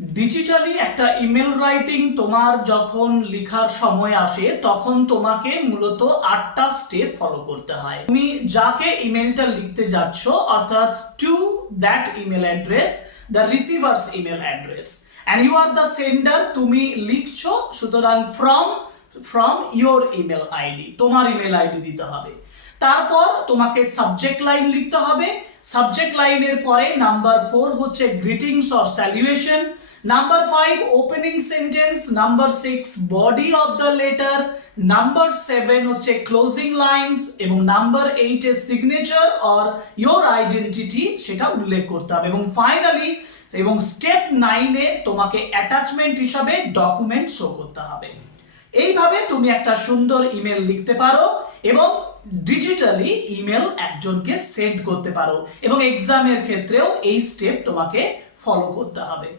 Digitally একটা email writing তোমার যখন লেখার সময় আসে তখন তোমাকে মূলত 8টা স্টেপ ফলো করতে হয়। তুমি যাকে ইমেলটা লিখতে যাচ্ছ অর্থাৎ to that email address, the receiver's email address, and you are the sender, তুমি লিখছো, সুতরাং ফ্রম ইয়োর ইমেল আইডি, তোমার ইমেল আইডি দিতে হবে। তারপর তোমাকে সাবজেক্ট লাইন লিখতে হবে। সাবজেক্ট লাইনের পরে নাম্বার 4 হচ্ছে greetings or salutation, number 5 opening sentence, number 6 body of the letter, number 7 হচ্ছে ক্লোজিং লাইনস এবং নাম্বার 8 এর সিগনেচার অর ইয়োর আইডেন্টিটি সেটা উল্লেখ করতে হবে। এবং ফাইনালি এবং স্টেপ 9 এ তোমাকে অ্যাটাচমেন্ট হিসাবে ডকুমেন্ট শো করতে হবে। এইভাবে তুমি একটা সুন্দর ইমেল লিখতে পারো এবং ডিজিটালি ইমেল একজনকে সেন্ড করতে পারো, এবং এক্সামের ক্ষেত্রেও এই স্টেপ তোমাকে ফলো করতে হবে।